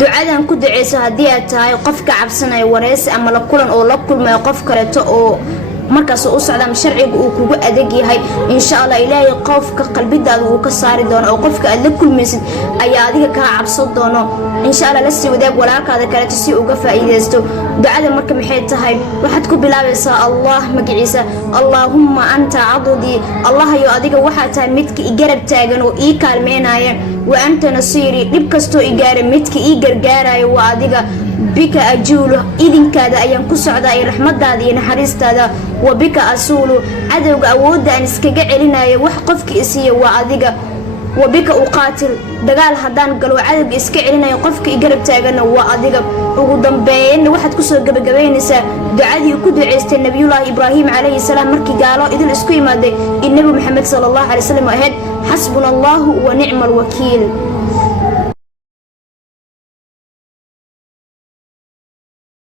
ducadan ku duceyso haddii aad tahay qofka cabsanaya wareysi ama la kulan oo la kulmayo qof kaleeto oo markaas u socdaan sharciga uu kugu adag yahay insha Allah ilaahay qofka qalbidaada uu ka saari doono oo qofka aad la kulmaysid ayaa adiga ka cabsan doono insha Allah la sii wadaag walaalkaada kale si uga faa'iideysto ducada marka maxay tahay waxaad ku bilaabaysaa Allah magaciisa Allahumma anta abdi Allah iyo adiga waxa tahay midka i garab taagan oo ii kaalmeynaya wa anta nasiri dib kasto i gaar midka ii gargaarayo waa adiga bika ajuulu idinkaada ayaan ku socdaa ee raxmadaada iyo naxariistaada wabika asuulu cadowga awoodda aan iskaga celinayo wax qofka isiiyo waa adiga wabika uqaatil dagaal haddaan galo cadowga iska celinayo qofka i garab taagana waa adiga ugu dambeyn waxaad ku soo gabagabeynaysaa ducadii ku duceystay nabiyullaahi ibraahim calayhi salaam markii gaalo idil isku imaaday in nabi maxamed sallallahu alayhi wasallam ahayd xasbunallahu wa ni'mal wakiil